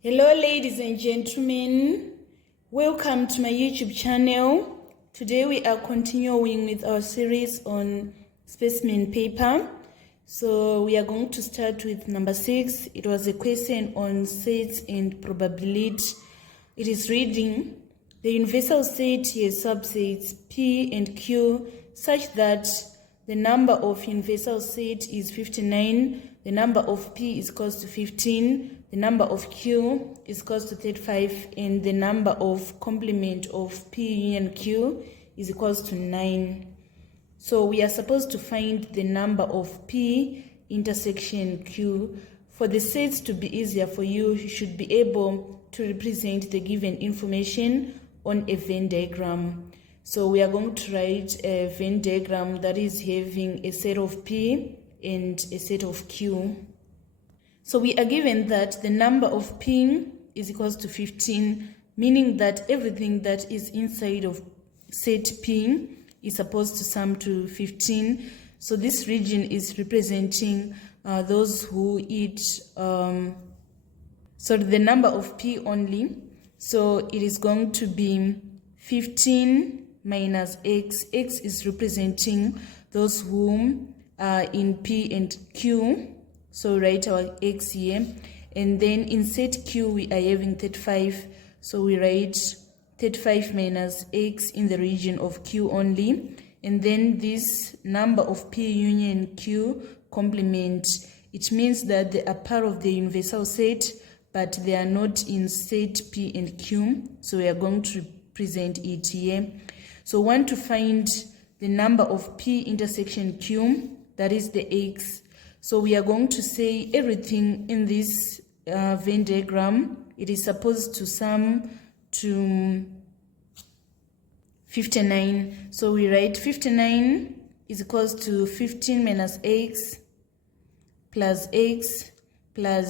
Hello ladies and gentlemen, welcome to my YouTube channel. Today we are continuing with our series on specimen paper. So we are going to start with number 6. It was a question on sets and probability. It is reading, the universal set has subsets P and Q such that the number of universal set is 59, the number of P is equal to 15, the number of Q is equal to 35, and the number of complement of P union Q is equal to 9. So we are supposed to find the number of P intersection Q. For the sets to be easier for you, you should be able to represent the given information on a Venn diagram. So we are going to write a Venn diagram that is having a set of P and a set of Q. So we are given that the number of P is equal to 15, meaning that everything that is inside of set P is supposed to sum to 15. So this region is representing those who eat, the number of P only. So it is going to be 15 minus X. X is representing those who are in P and Q. So write our X here. And then in set Q, we are having 35. So we write 35 minus X in the region of Q only. And then this number of P union Q complement. It means that they are part of the universal set, but they are not in set P and Q. So we are going to present it here. So we want to find the number of P intersection Q, that is the X. So we are going to say everything in this Venn diagram, it is supposed to sum to 59. So we write 59 is equals to 15 minus X plus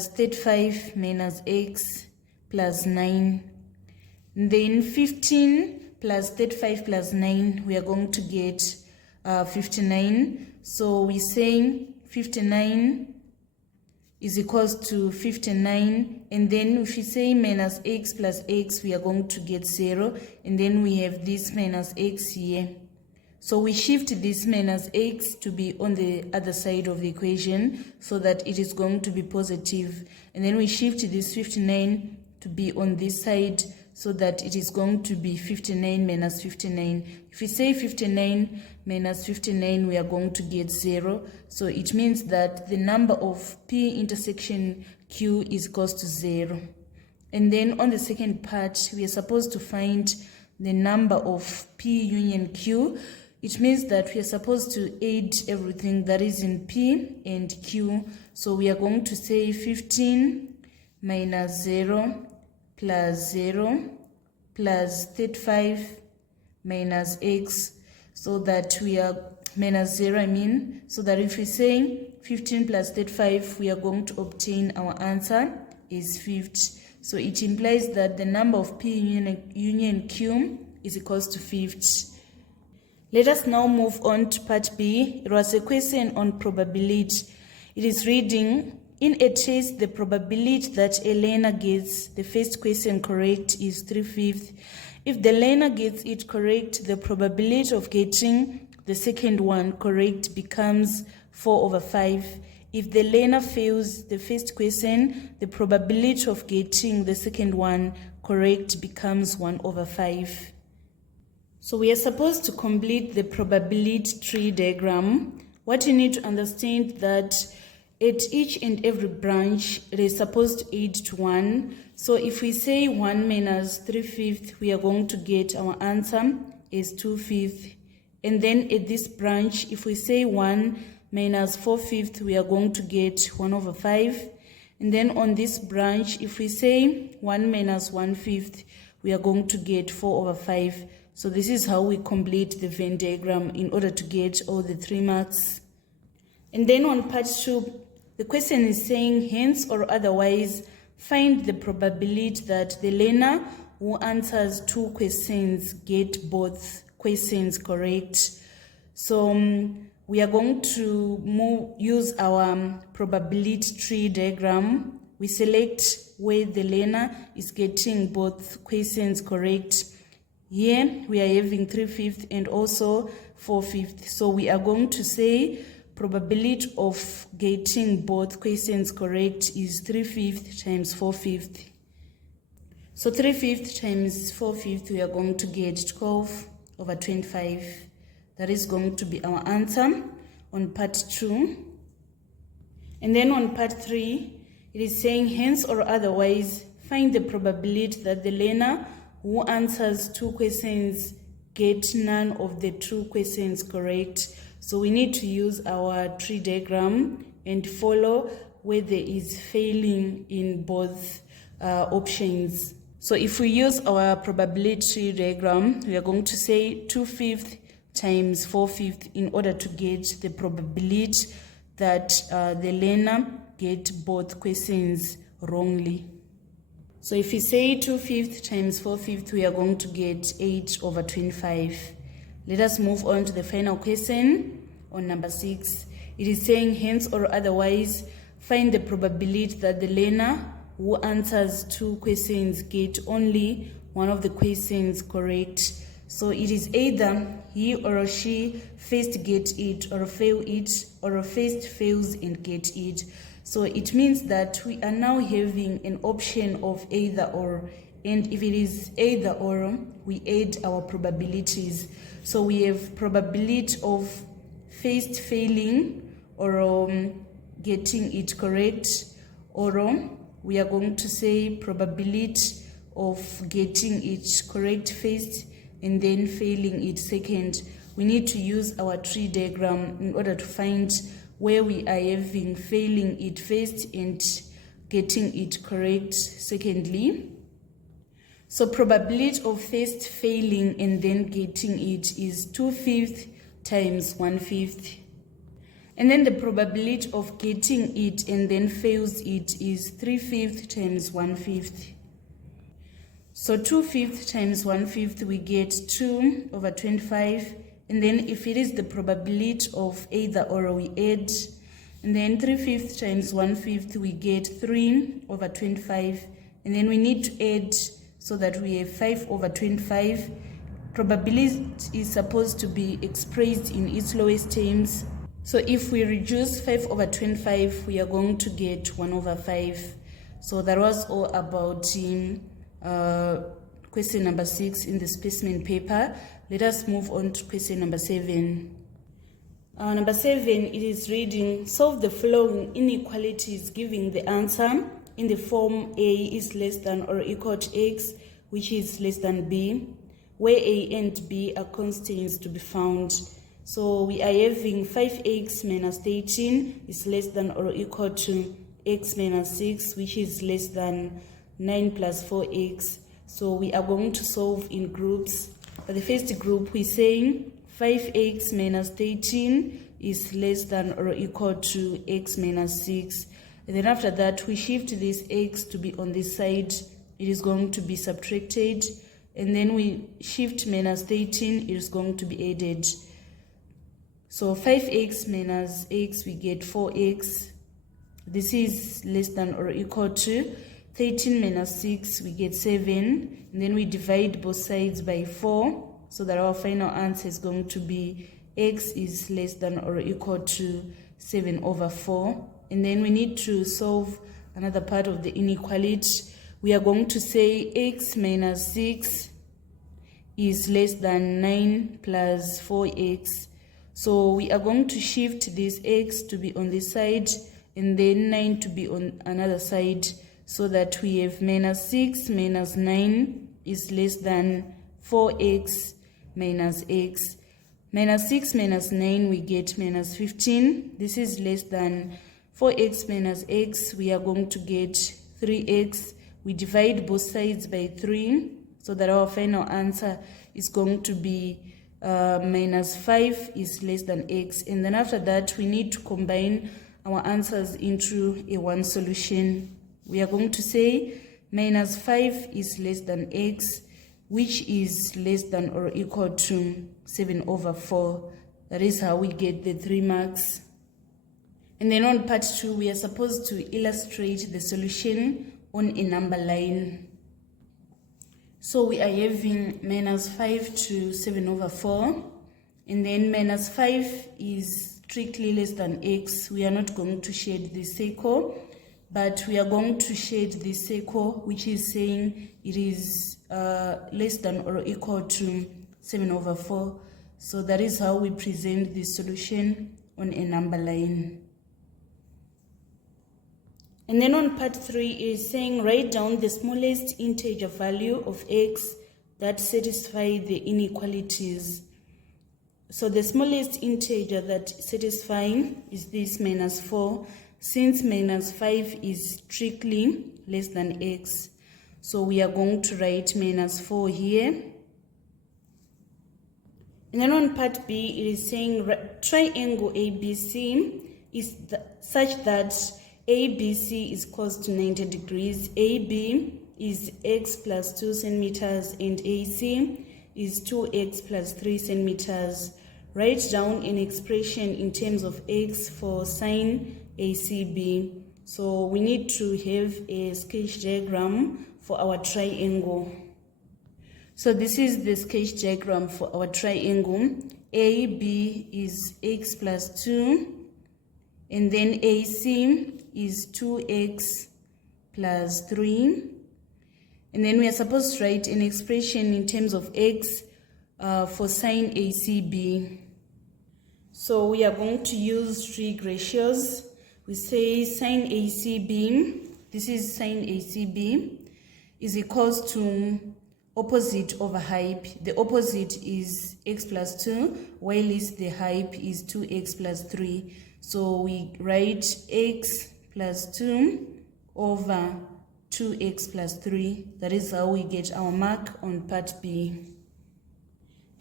35 minus X plus 9. And then 15 plus 35 plus 9, we are going to get 59. So we say 59 is equals to 59, and then if we say minus X plus X, we are going to get 0, and then we have this minus X here. So we shift this minus X to be on the other side of the equation so that it is going to be positive, and then we shift this 59 to be on this side so that it is going to be 59 minus 59. If we say 59 minus 59, we are going to get 0. So it means that the number of P intersection Q is equal to 0. And then on the second part, we are supposed to find the number of P union Q. It means that we are supposed to add everything that is in P and Q. So we are going to say 15 minus 0 plus 0 plus 35 minus X, so that we are minus 0, so that if we say 15 plus 35, we are going to obtain our answer is 50. So it implies that the number of P union Q is equals to 50. Let us now move on to part B. It was a question on probability. It is reading, in a test, the probability that a learner gets the first question correct is 3/5. If the learner gets it correct, the probability of getting the second one correct becomes 4/5. If the learner fails the first question, the probability of getting the second one correct becomes 1/5. So we are supposed to complete the probability tree diagram. What you need to understand that at each and every branch, it is supposed to add to 1. So if we say 1 minus 3/5, we are going to get our answer is 2/5. And then at this branch, if we say 1 minus 4/5, we are going to get 1/5. And then on this branch, if we say 1 minus 1/5, we are going to get 4/5. So this is how we complete the Venn diagram in order to get all the 3 marks. And then on part 2, the question is saying, hence or otherwise, find the probability that the learner who answers 2 questions get both questions correct. So we are going to use our probability tree diagram we select where the learner is getting both questions correct. Here we are having 3/5 and also 4/5. So we are going to say probability of getting both questions correct is 3/5 times 4/5. So 3/5 times 4/5, we are going to get 12/25. That is going to be our answer on part 2. And then on part 3, it is saying hence or otherwise, find the probability that the learner who answers 2 questions get none of the 2 questions correct. So we need to use our tree diagram and follow where there is failing in both options. So if we use our probability diagram, we are going to say 2/5 times 4/5 in order to get the probability that the learner get both questions wrongly. So if we say 2/5 times 4/5, we are going to get 8/25. Let us move on to the final question on number 6. It is saying hence or otherwise, find the probability that the learner who answers 2 questions get only one of the questions correct. So it is either he or she first get it or fail it, or first fails and get it. So it means that we are now having an option of either or, and if it is either or, we add our probabilities. So we have probability of first failing or getting it correct, or we are going to say probability of getting it correct first and then failing it second. We need to use our tree diagram in order to find where we are having failing it first and getting it correct secondly. So probability of first failing and then getting it is 2/5 times 1/5. And then the probability of getting it and then fails it is 3/5 times 1/5. So 2/5 times 1/5, we get 2/25. And then if it is the probability of either or, we add. And then 3/5 times 1/5, we get 3/25. And then we need to add so that we have 5/25. Probability is supposed to be expressed in its lowest terms. So if we reduce 5/25, we are going to get 1/5. So that was all about question number 6 in the specimen paper. Let us move on to question number 7. Number 7, it is reading, solve the following inequalities giving the answer in the form A is less than or equal to X, which is less than B, where A and B are constants to be found. So we are having 5x minus 13 is less than or equal to x minus 6, which is less than 9 plus 4x. So we are going to solve in groups. For the first group, we're saying 5x minus 13 is less than or equal to x minus 6. And then after that, we shift this x to be on this side. It is going to be subtracted. And then we shift minus 13, it is going to be added. So 5x minus x, we get 4x. This is less than or equal to 13 minus 6, we get 7. And then we divide both sides by 4, so that our final answer is going to be x is less than or equal to 7/4. And then we need to solve another part of the inequality. We are going to say x minus 6 is less than 9 plus 4x. So we are going to shift this x to be on this side and then 9 to be on another side, so that we have minus 6 minus 9 is less than 4x minus x. Minus 6 minus 9, we get minus 15. This is less than 4x minus x. We are going to get 3x. We divide both sides by 3, so that our final answer is going to be minus 5 is less than x. And then after that, we need to combine our answers into a one solution. We are going to say minus 5 is less than x, which is less than or equal to 7/4. That is how we get the 3 marks. And then on part 2, we are supposed to illustrate the solution on a number line. So we are having minus 5 to 7 over 4. And then minus 5 is strictly less than x. We are not going to shade the circle, but we are going to shade the circle which is saying it is less than or equal to 7 over 4. So that is how we present the solution on a number line. And then on part 3, it is saying write down the smallest integer value of x that satisfy the inequalities. So the smallest integer that satisfies is this minus 4, since minus 5 is strictly less than x. So we are going to write minus 4 here. And then on part B, it is saying triangle ABC is such that ABC is equal to 90 degrees, AB is x plus 2 centimeters, and AC is 2x plus 3 centimeters. Write down an expression in terms of x for sine ACB. So we need to have a sketch diagram for our triangle. So this is the sketch diagram for our triangle. AB is x plus 2, and then AC is 2x plus 3. And then we are supposed to write an expression in terms of x for sine ACB. So we are going to use trig ratios. We say sine ACB, this is sine ACB, is equals to opposite over hype. The opposite is x plus 2, while the hype is 2x plus 3. So we write x plus 2 over 2x plus 3. That is how we get our mark on part B.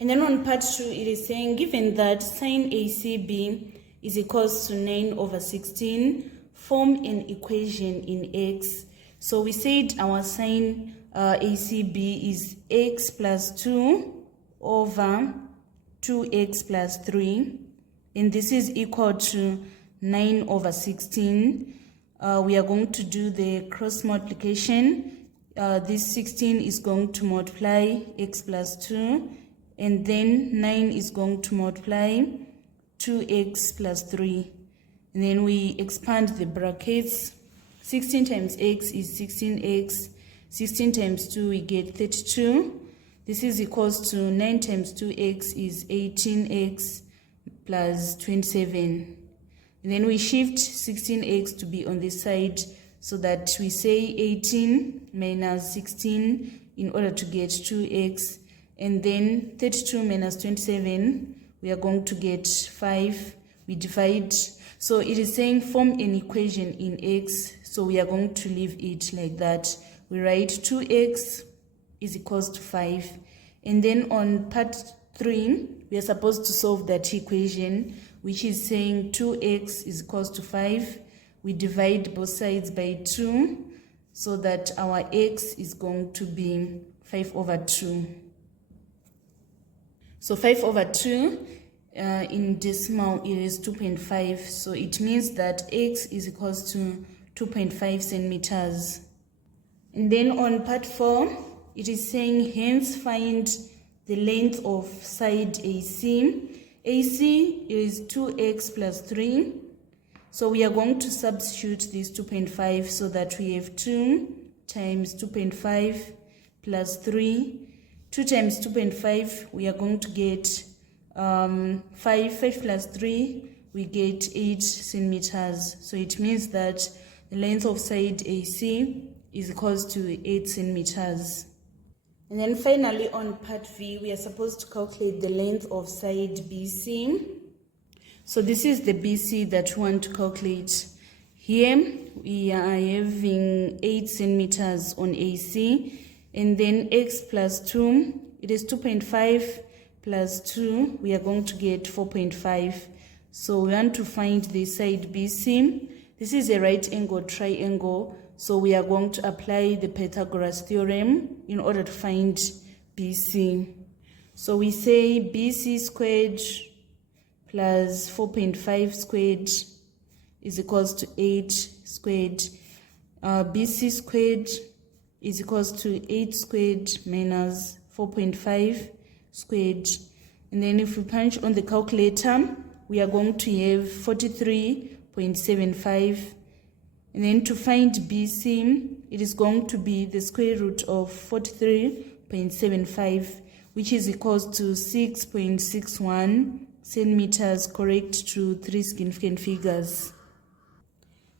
And then on part 2, it is saying given that sine ACB is equals to 9 over 16, form an equation in x. So we said our sine ACB is x plus 2 over 2x plus 3, and this is equal to 9 over 16. We are going to do the cross multiplication. This 16 is going to multiply x plus 2, and then 9 is going to multiply 2x plus 3. And then we expand the brackets. 16 times x is 16x. 16 times 2, we get 32. This is equals to 9 times 2x is 18x plus 27. And then we shift 16x to be on this side so that we say 18 minus 16 in order to get 2x. And then 32 minus 27, we are going to get 5. We divide. So it is saying form an equation in x. So we are going to leave it like that. We write 2x is equals to 5. And then on part 3, we are supposed to solve that equation, which is saying 2x is equals to 5. We divide both sides by 2, so that our x is going to be 5 over 2. So 5 over 2 in decimal it is 2.5. So it means that x is equals to 2.5 centimeters. And then on part 4, it is saying hence find the length of side AC. AC is 2x plus 3. So we are going to substitute this 2.5 so that we have 2 times 2.5 plus 3. 2 times 2.5, we are going to get 5 plus 3, we get 8 centimeters. So it means that the length of side AC is equals to 8 centimeters. And then finally on part V, we are supposed to calculate the length of side BC. So this is the BC that we want to calculate. Here we are having 8 centimeters on AC, and then x plus 2, it is 2.5 plus 2, we are going to get 4.5. So we want to find the side BC. This is a right angle triangle, so we are going to apply the Pythagoras theorem in order to find BC. So we say BC squared plus 4.5 squared is equals to 8 squared. BC squared is equals to 8 squared minus 4.5 squared. And then if we punch on the calculator, we are going to have 43.75. And then to find BC, it is going to be the square root of 43.75, which is equals to 6.61 centimeters, correct to 3 significant figures.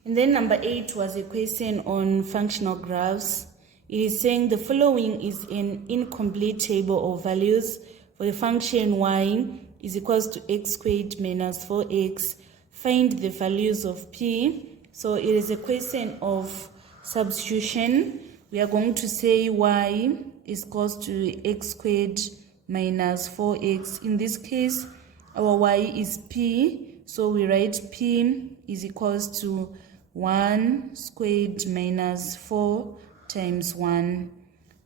And then number 8 was a question on functional graphs. It is saying the following is an incomplete table of values for the function y is equals to x squared minus 4x. Find the values of p. So it is a question of substitution. We are going to say y is equals to x squared minus 4x. In this case, our y is p, so we write p is equals to 1 squared minus 4 times 1,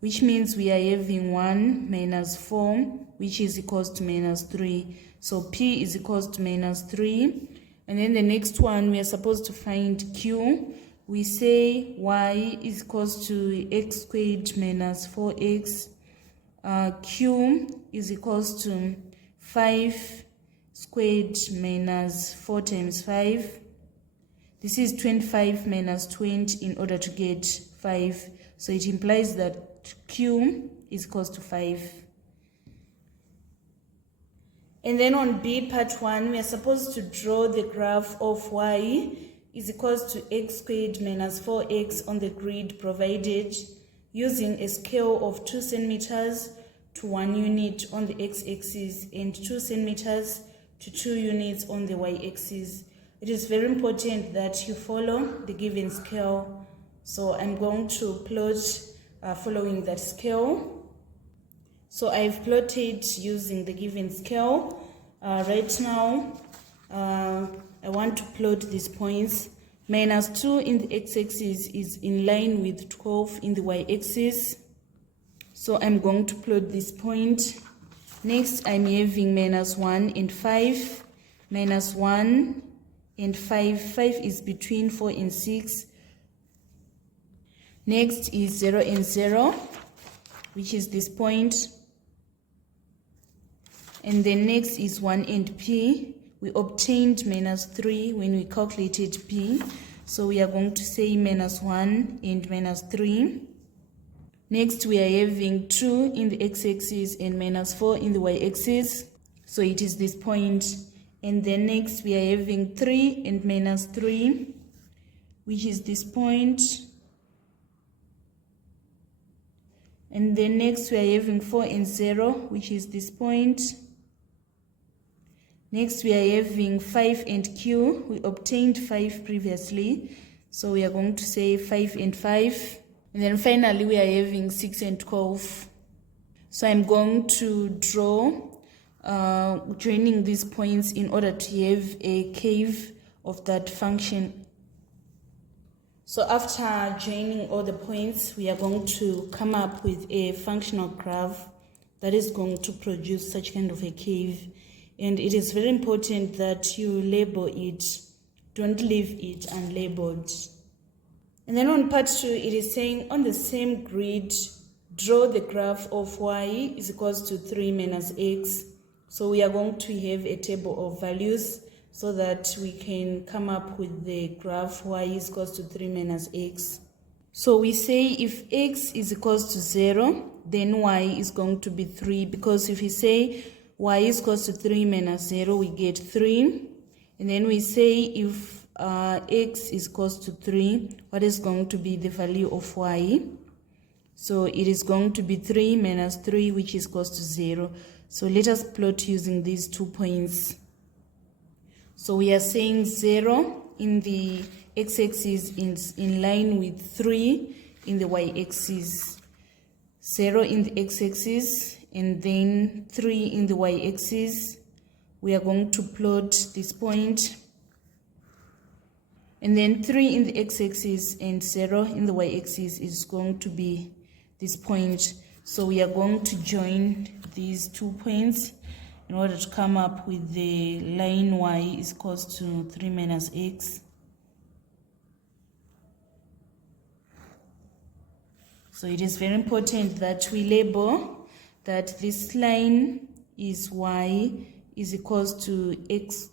which means we are having 1 minus 4, which is equals to minus 3. So p is equals to minus 3. And then the next one, we are supposed to find q. We say y is equals to x squared minus 4x. Q is equals to 5 squared minus 4 times 5. This is 25 minus 20 in order to get 5. So it implies that q is equals to 5. And then on B part 1, we are supposed to draw the graph of y is equals to x squared minus 4x on the grid provided using a scale of 2 centimeters to 1 unit on the x-axis and 2 centimeters to 2 units on the y-axis. It is very important that you follow the given scale. So I'm going to plot following that scale. So I've plotted using the given scale. Right now, I want to plot these points. Minus 2 in the x-axis is in line with 12 in the y-axis. So I'm going to plot this point. Next, I'm having minus 1 and 5. Minus 1 and 5. 5 is between 4 and 6. Next is 0 and 0, which is this point. And then next is 1 and p. We obtained minus 3 when we calculated p. So we are going to say minus 1 and minus 3. Next we are having 2 in the x-axis and minus 4 in the y-axis. So it is this point. And then next we are having 3 and minus 3, which is this point. And then next we are having 4 and 0, which is this point. Next we are having 5 and q. We obtained 5 previously, so we are going to say 5 and 5. And then finally we are having 6 and 12. So I'm going to draw joining these points in order to have a curve of that function. So after joining all the points, we are going to come up with a functional graph that is going to produce such kind of a curve. And it is very important that you label it. Don't leave it unlabeled. And then on part 2, it is saying on the same grid, draw the graph of y is equals to 3 minus x. So we are going to have a table of values so that we can come up with the graph y is equals to 3 minus x. So we say if x is equals to 0, then y is going to be 3, because if we say y is equals to 3 minus 0, we get 3. And then we say if x is equals to 3, what is going to be the value of y? So it is going to be 3 minus 3, which is equals to 0. So let us plot using these 2 points. So we are saying 0 in the x-axis is in line with 3 in the y-axis. 0 in the x-axis and then 3 in the y-axis. We are going to plot this point. And then 3 in the x-axis and 0 in the y-axis is going to be this point. So we are going to join these 2 points in order to come up with the line y is equals to 3 minus x. So it is very important that we label that this line is y is equals to x.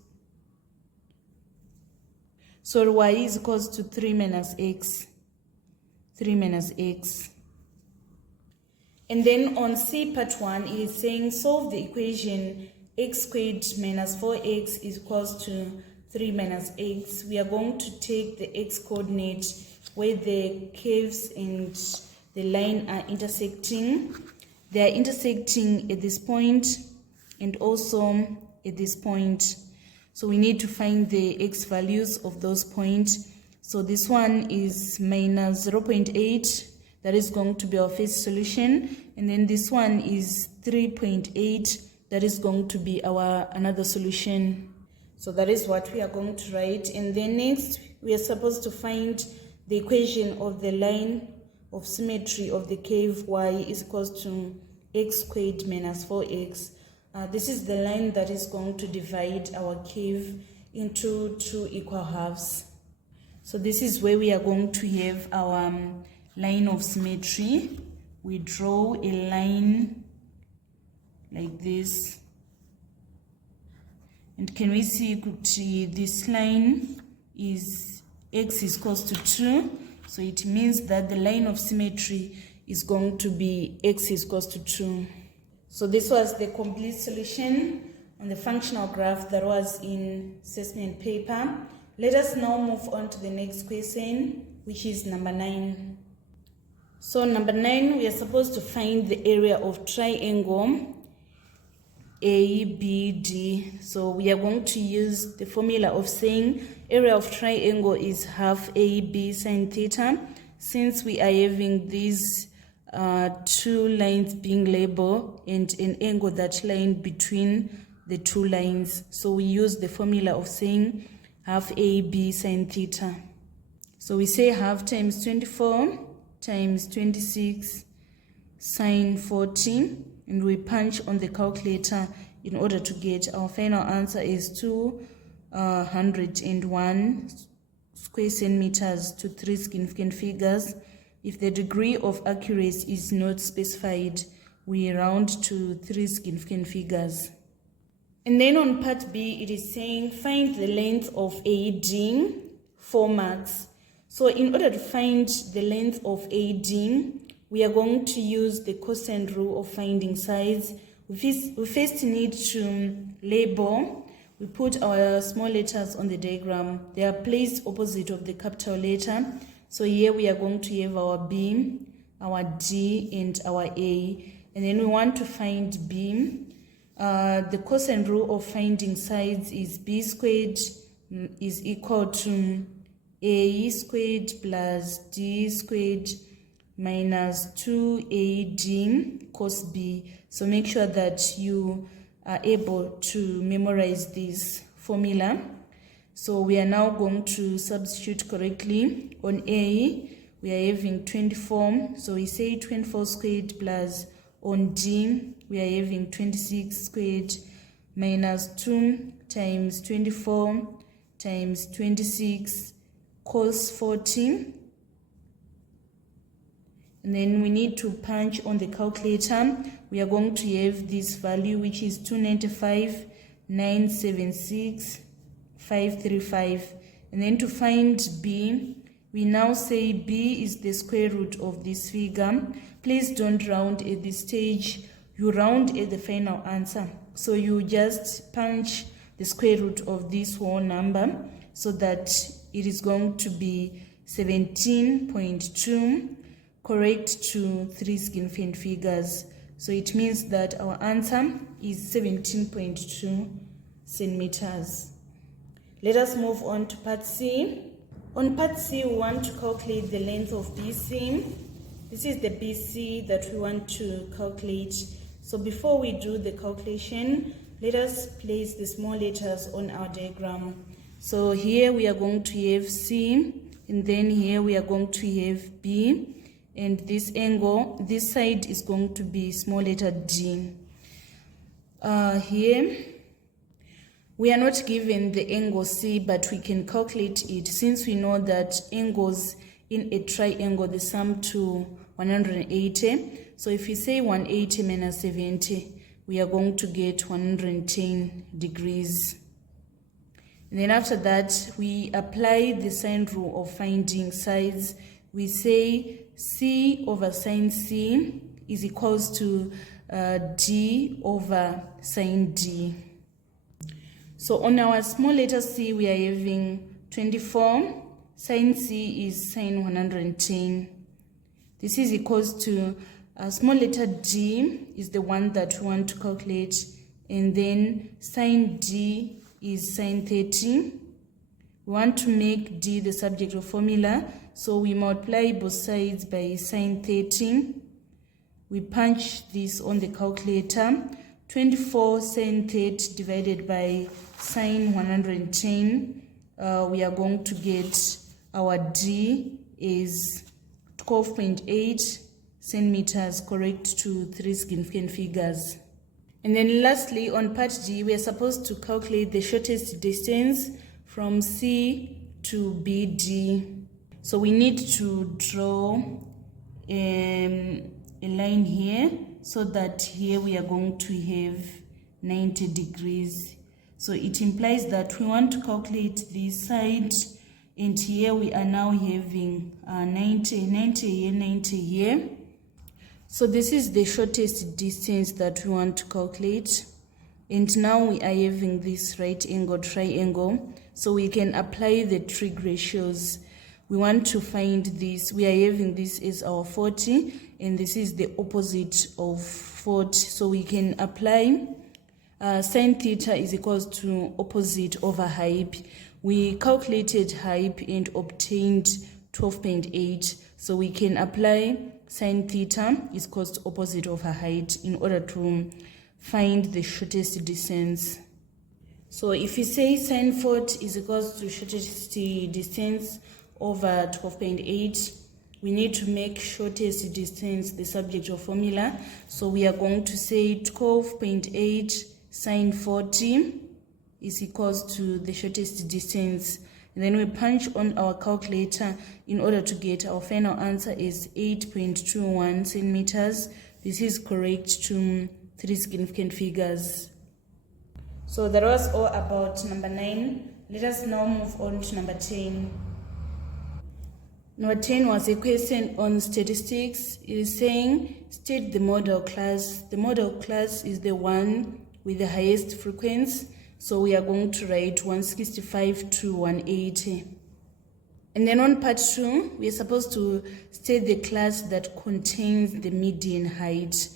So y is equals to 3 minus x. 3 minus x. And then on C part 1, it is saying solve the equation x squared minus 4x is equals to 3 minus x. We are going to take the x coordinate where the curves and the line are intersecting. They are intersecting at this point and also at this point. So we need to find the x values of those points. So this one is minus 0.8. That is going to be our first solution. And then this one is 3.8. That is going to be our another solution. So that is what we are going to write. And then next, we are supposed to find the equation of the line of symmetry of the curve y is equals to x squared minus 4x. This is the line that is going to divide our curve into two equal halves. So this is where we are going to have our line of symmetry. We draw a line like this. And can we see this line is x is equals to 2. So it means that the line of symmetry is going to be x is equals to 2. So this was the complete solution on the functional graph that was in Specimen paper. Let us now move on to the next question, which is number 9. So number 9, we are supposed to find the area of triangle ABD. So we are going to use the formula of saying area of triangle is half AB sine theta. Since we are having these two lines being labeled and an angle that line between the two lines, so we use the formula of saying half AB sine theta. So we say half times 24 times 26 sine 40, and we punch on the calculator in order to get our final answer is 201 square centimeters to 3 significant figures. If the degree of accuracy is not specified, we round to 3 significant figures. And then on part B, it is saying find the length of AD, 4 marks. So in order to find the length of AD, we are going to use the cosine rule of finding sides. We first need to label. We put our small letters on the diagram. They are placed opposite of the capital letter. So here we are going to have our B, our D, and our A. And then we want to find B. The cosine rule of finding sides is B squared is equal to A squared plus D squared minus 2AD cos B. So make sure that you are able to memorize this formula. So we are now going to substitute correctly. On A, we are having 24. So we say 24 squared plus on D, we are having 26 squared minus 2 times 24 times 26 cos 40. And then we need to punch on the calculator. We are going to have this value, which is 295,976,535. And then to find B, we now say B is the square root of this figure. Please don't round at this stage. You round at the final answer. So you just punch the square root of this whole number so that it is going to be 17.2. correct to 3 significant figures. So it means that our answer is 17.2 centimeters. Let us move on to part C. On part C, we want to calculate the length of BC. This is the BC that we want to calculate. So before we do the calculation, let us place the small letters on our diagram. So here we are going to have C, and then here we are going to have B. And this angle, this side is going to be small letter D. Here, we are not given the angle C, but we can calculate it since we know that angles in a triangle, they sum to 180. So if we say 180 minus 70, we are going to get 110 degrees. And then after that, we apply the sine rule of finding sides. We say C over sine C is equals to D over sine D. So on our small letter c, we are having 24. Sine c is sine 110. This is equals to small letter d is the one that we want to calculate. And then sine d is sine 30. We want to make d the subject of formula. So we multiply both sides by sine 30. We punch this on the calculator. 24 sine 30 divided by sine 110. We are going to get our d is 12.8 centimeters, correct to 3 significant figures. And then lastly, on part G, we are supposed to calculate the shortest distance from C to BD. So we need to draw a line here, so that here we are going to have 90 degrees. So it implies that we want to calculate this side, and here we are now having 90 here, 90 here. So this is the shortest distance that we want to calculate. And now we are having this right angle triangle, so we can apply the trig ratios. We want to find this. We are having this as our 40, and this is the opposite of 40. So we can apply sine theta is equals to opposite over height. We calculated height and obtained 12.8. So we can apply sine theta is equals to opposite over height in order to find the shortest distance. So if we say sine 40 is equals to shortest distance over 12.8, we need to make shortest distance the subject of formula. So we are going to say 12.8 sine 40 is equals to the shortest distance. And then we punch on our calculator in order to get our final answer is 8.21 centimeters. This is correct to 3 significant figures. So that was all about number 9. Let us now move on to number 10. Number 10 was a question on statistics. It is saying, state the model class. The model class is the one with the highest frequency. So we are going to write 165 to 180. And then on part 2, we are supposed to state the class that contains the median height.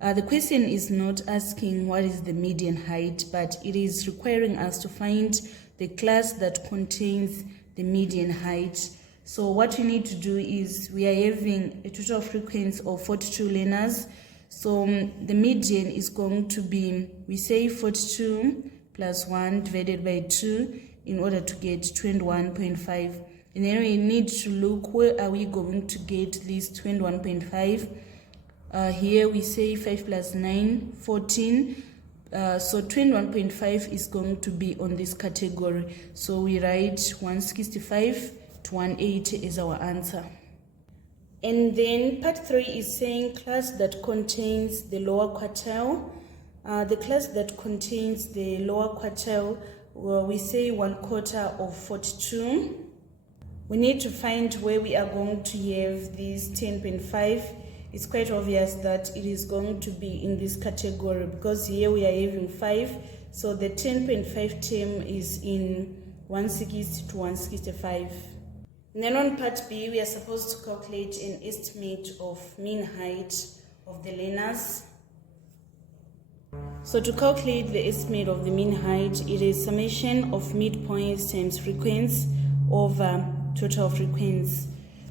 The question is not asking what is the median height, but it is requiring us to find the class that contains the median height. So what we need to do is we are having a total frequency of 42 learners. So the median is going to be, we say 42 plus 1 divided by 2 in order to get 21.5. And then we need to look where are we going to get this 21.5. Here we say 5 plus 9, 14. So 21.5 is going to be on this category. So we write 165 to 180 is our answer. And then part 3 is saying class that contains the lower quartile. The class that contains the lower quartile, we say 1/4 of 42. We need to find where we are going to have this 10.5. It's quite obvious that it is going to be in this category because here we are having 5. So the 10.5 term is in 160 to 165. And then on part B, we are supposed to calculate an estimate of mean height of the learners. So to calculate the estimate of the mean height, it is summation of midpoints times frequency over total frequency.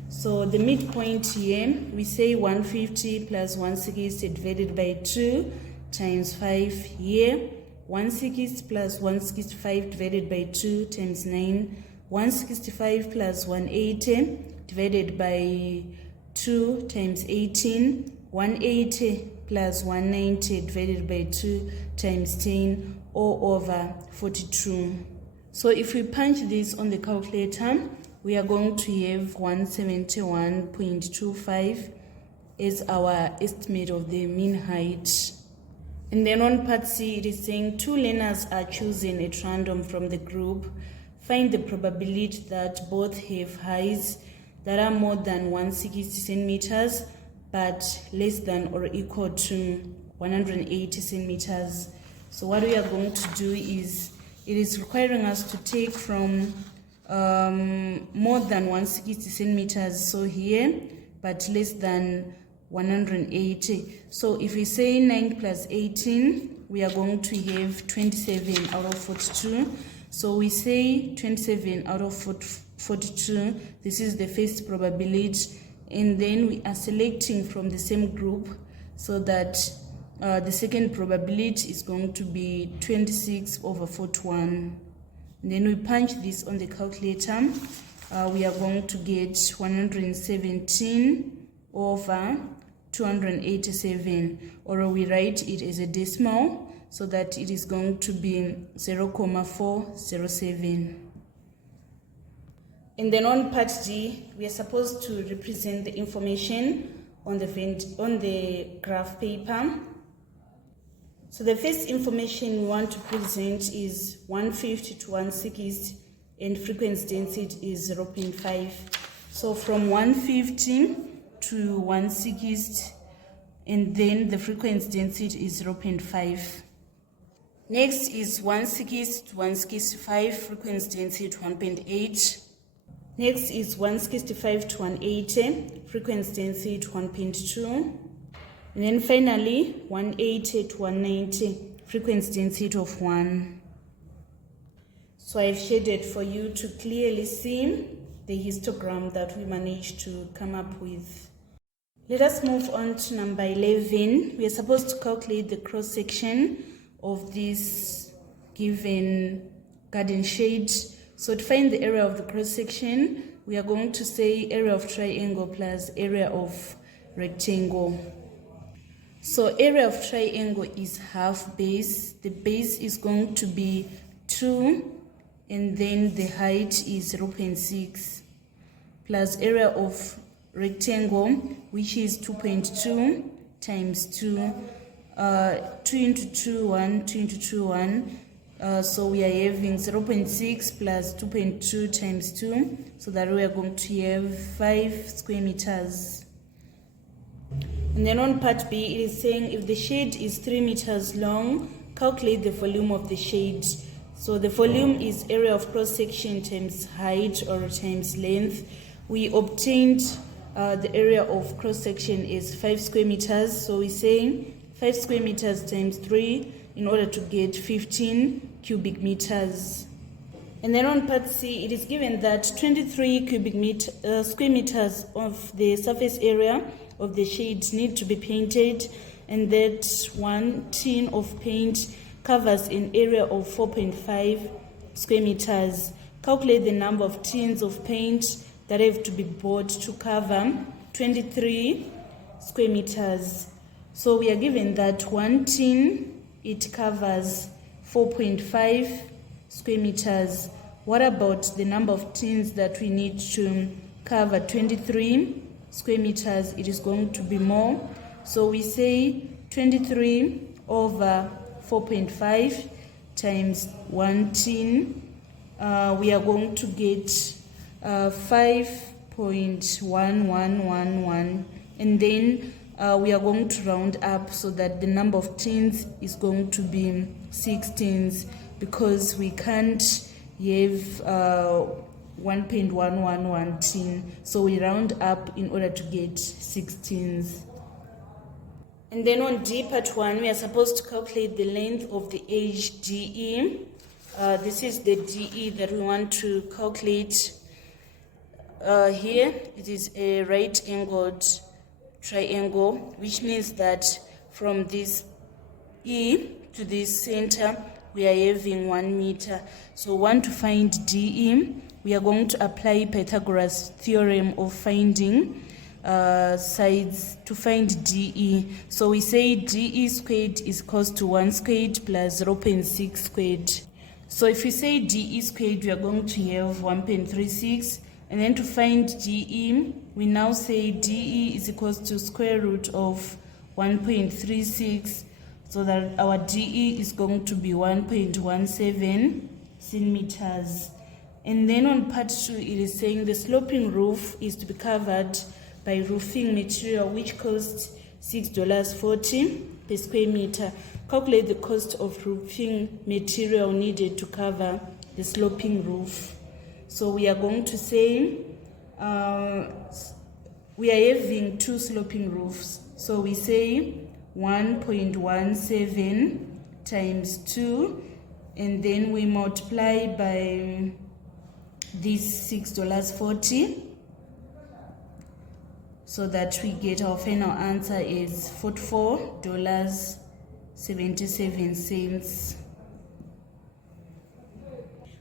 So the midpoint here, we say 150 plus 160 divided by 2 times 5 here. 160 plus 165 divided by 2 times 9. 165 plus 180 divided by 2 times 18. 180 plus 190 divided by 2 times 10, all over 42. So if we punch this on the calculator, we are going to have 171.25 as our estimate of the mean height. And then on part C, it is saying 2 learners are chosen at random from the group. Find the probability that both have heights that are more than 160 centimeters but less than or equal to 180 centimeters. So what we are going to do is, it is requiring us to take from more than 160 centimeters, so here, but less than 180. So if we say 9 plus 18, we are going to have 27 out of 42. So we say 27 out of 42. This is the first probability. And then we are selecting from the same group, so that the second probability is going to be 26 over 41. And then we punch this on the calculator. We are going to get 117 over 287, or we write it as a decimal, so that it is going to be 0.407. And then on part D, we are supposed to represent the information on the graph paper. So the first information we want to present is 150 to 160, and frequency density is 0.5. So from 150 to 160, and then the frequency density is 0.5. Next is 160 to 165, frequency density 1.8. Next is 165 to 180, frequency density 1.2. And then finally, 180 to 190, frequency density of 1. So I've shaded for you to clearly see the histogram that we managed to come up with. Let us move on to number 11. We are supposed to calculate the cross-section of this given garden shade. So to find the area of the cross-section, we are going to say area of triangle plus area of rectangle. So area of triangle is half base. The base is going to be 2, and then the height is 0.6, plus area of rectangle, which is 2.2 times 2, 2 into 2, 1, 2 into 2, 1. So we are having 0.6 plus 2.2 times 2, so that we are going to have 5 square meters. And then on part B, it is saying if the shade is 3 meters long, calculate the volume of the shade. So the volume is area of cross-section times height or times length. We obtained the area of cross-section is 5 square meters. So we're saying 5 square meters times 3 in order to get 15 cubic meters. And then on part C, it is given that 23 square meters of the surface area of the shades need to be painted, and that 1 tin of paint covers an area of 4.5 square meters. Calculate the number of tins of paint that have to be bought to cover 23 square meters. So we are given that 1 tin, it covers 4.5 square meters. What about the number of tins that we need to cover 23 square meters? It is going to be more. So we say 23 over 4.5 times 1 tin. We are going to get 5.1111, and then we are going to round up so that the number of tins is going to be 6 tins, because we can't have 1.111 tin, so we round up in order to get 6 tins. And then on D part 1, we are supposed to calculate the length of the edge DE. This is the DE that we want to calculate. Here it is a right angled triangle, which means that from this E to this center we are having 1 meter. So we want to find DE. We are going to apply Pythagoras theorem of finding sides to find DE. So we say DE squared is equals to 1 squared plus 0.6 squared. So if we say DE squared, we are going to have 1.36 And then to find DE, we now say DE is equals to square root of 1.36, so that our DE is going to be 1.17 centimeters. And then on part 2, it is saying the sloping roof is to be covered by roofing material which costs $6.40 per square meter. Calculate the cost of roofing material needed to cover the sloping roof. So we are going to say we are having 2 sloping roofs. So we say 1.17 times 2, and then we multiply by this $6.40, so that we get our final answer is $44.77.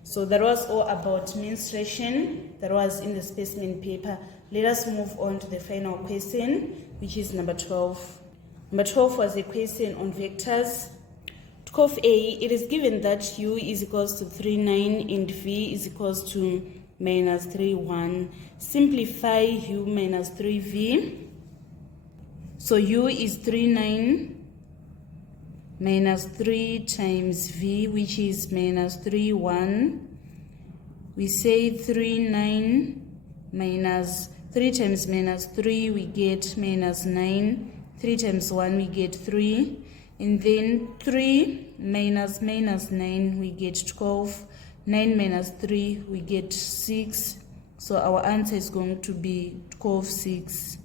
So that was all about menstruation that was in the specimen paper. Let us move on to the final question, which is number 12. Number 12 was a question on vectors. To cov A, it is given that U is equals to 3,9 and V is equals to minus 3,1. Simplify U minus 3V. So U is 3,9 minus 3 times V, which is minus 3,1. We say 3,9 minus 3 times minus 3, we get minus 9. 3 times 1, we get 3. And then 3 minus 9, we get 12. 9 minus 3, we get 6. So our answer is going to be 12/6.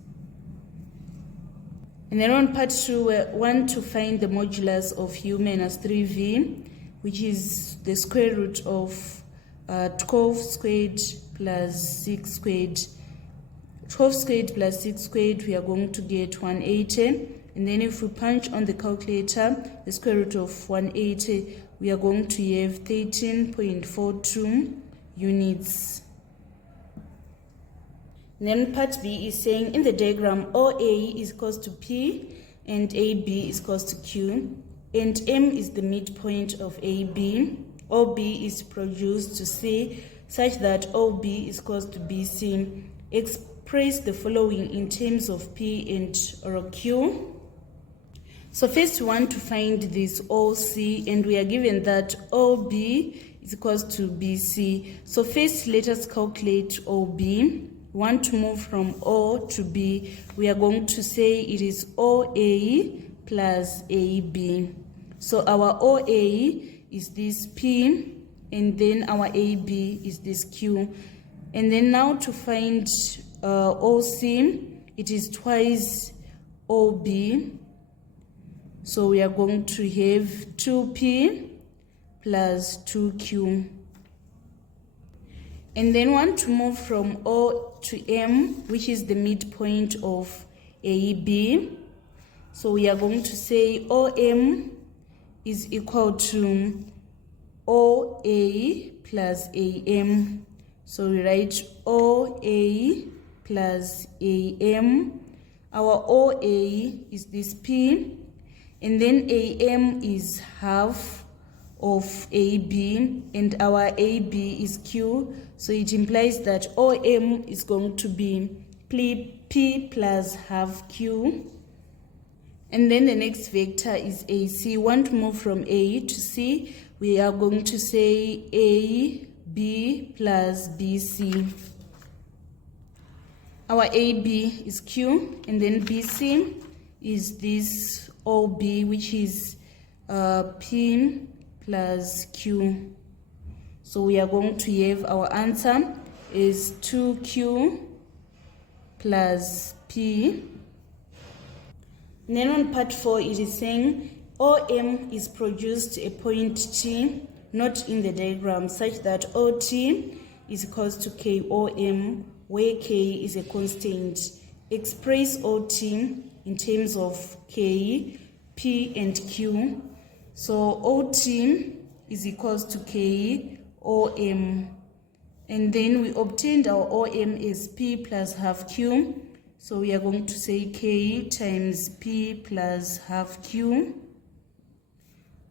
And then on part 2, we want to find the modulus of U minus 3V, which is the square root of 12 squared plus 6 squared. 12 squared plus 6 squared, we are going to get 180. And then if we punch on the calculator the square root of 180, we are going to have 13.42 units. And then part B is saying in the diagram OA is equals to P and AB is equals to Q, and M is the midpoint of AB. OB is produced to C such that OB is equals to BC. Express the following in terms of P and or Q. So first we want to find this OC, and we are given that OB is equals to BC. So first let us calculate OB. We want to move from O to B. We are going to say it is OA plus AB. So our OA is this P, and then our AB is this Q. And then now to find OC, it is twice OB. So we are going to have 2P plus 2Q. And then want to move from O to M, which is the midpoint of AB. So we are going to say OM is equal to OA plus AM. So we write OA plus AM. Our OA is this P, and then AM is half of AB, and our AB is Q. So it implies that OM is going to be P plus half Q. And then the next vector is AC. We want to move from A to C. We are going to say AB plus BC. Our AB is Q, and then BC is this OB, which is P plus Q. So we are going to have our answer is 2Q plus P. And then on part 4, it is saying OM is produced a point T, not in the diagram, such that OT is equals to KOM, where K is a constant. Express OT in terms of K, P, and Q. So OT is equals to K, OM. And then we obtained our OM as P plus half Q. So we are going to say K times P plus half Q,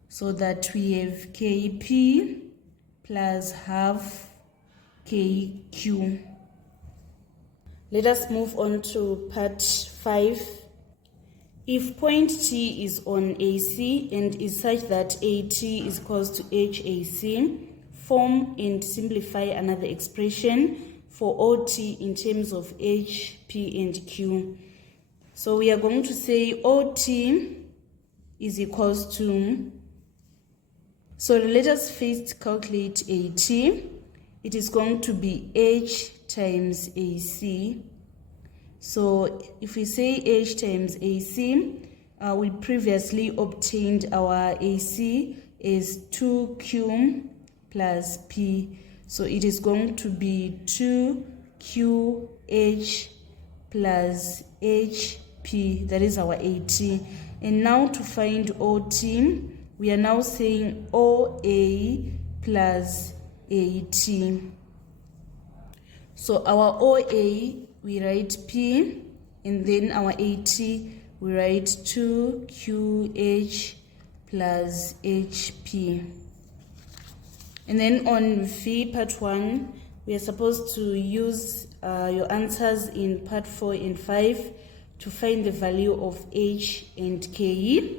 so that we have KP plus half KQ. Let us move on to part 5. If point T is on AC and is such that AT is equals to HAC, form and simplify another expression for OT in terms of H, P, and Q. So we are going to say OT is equals to, so let us first calculate AT. It is going to be H times AC. So if we say H times AC, we previously obtained our AC is 2Q plus P. So it is going to be 2QH plus HP. That is our AT. And now to find OT, we are now saying OA plus AT. So our OA, we write P, and then our AT, we write 2QH plus HP. And then on V part 1, we are supposed to use your answers in part 4 and 5 to find the value of H and K.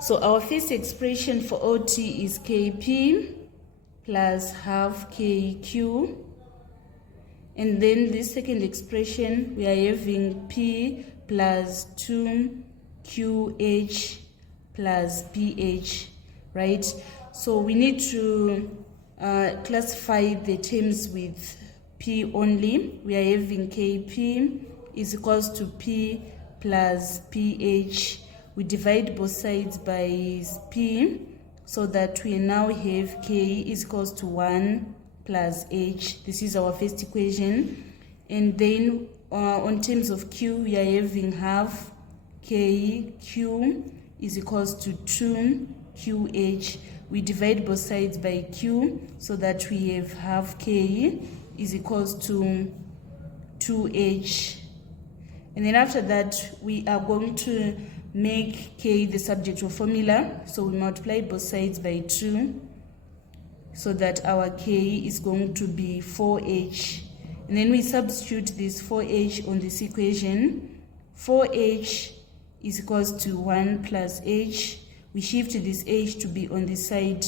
So our first expression for OT is KP plus half KQ. And then this second expression, we are having P plus 2QH plus PH, right? So we need to classify the terms with P only. We are having KP is equals to P plus PH. We divide both sides by P so that we now have K is equals to 1 plus H. This is our first equation. And then on terms of Q, we are having half KQ is equals to 2QH. We divide both sides by Q so that we have half K is equals to 2H. And then after that, we are going to make K the subject of formula. So we multiply both sides by 2 so that our K is going to be 4H. And then we substitute this 4H on this equation. 4H is equals to 1 plus H. We shift this H to be on this side.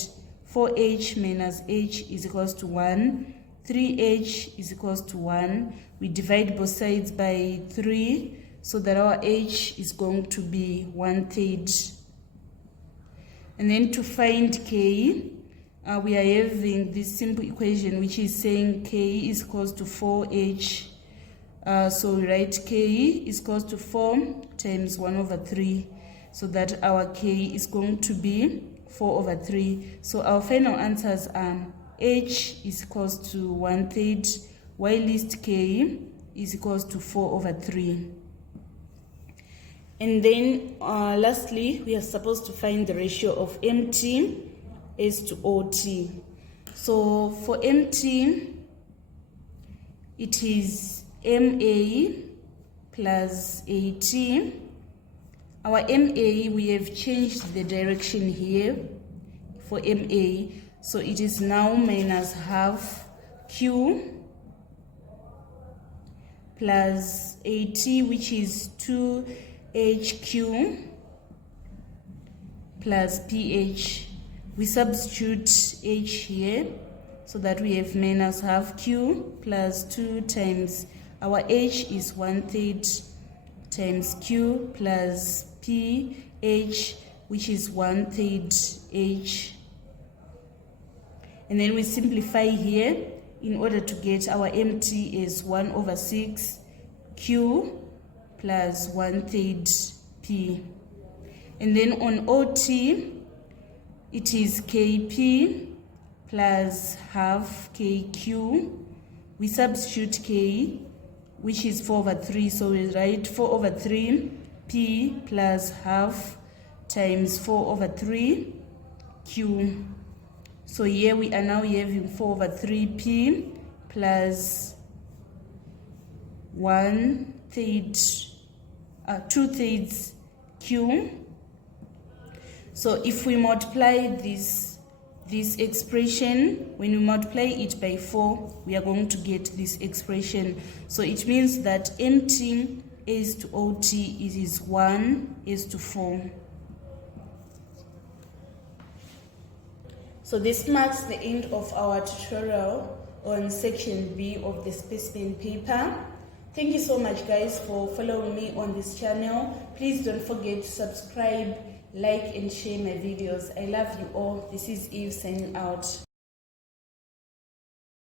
4H minus H is equals to 1. 3H is equals to 1. We divide both sides by 3 so that our H is going to be 1/3. And then to find K, we are having this simple equation which is saying K is equals to 4H. So we write K is equals to 4 times 1/3. So that our K is going to be 4/3. So our final answers are H is equals to 1/3, while list K is equals to 4/3. And then lastly, we are supposed to find the ratio of MT is to OT. So for MT, it is MA plus AT. Our MA, we have changed the direction here for MA. So it is now minus half Q plus AT, which is 2HQ plus PH. We substitute H here so that we have minus half Q plus 2 times our H is 1/3 times Q plus PH, which is 1/3 H. And then we simplify here in order to get our MT is 1/6 Q plus 1/3 P. And then on OT, it is KP plus half KQ. We substitute K, which is 4/3. So we write 4/3 P plus half times 4/3 Q. So here we are now having 4/3 P plus 2/3 Q. So if we multiply this this expression. When we multiply it by 4, we are going to get this expression. So it means that MT is to OT is 1 is to 4. So this marks the end of our tutorial on section B of the specimen paper. Thank you so much guys for following me on this channel. Please don't forget to subscribe, like and share my videos. I love you all. This is Eve signing out.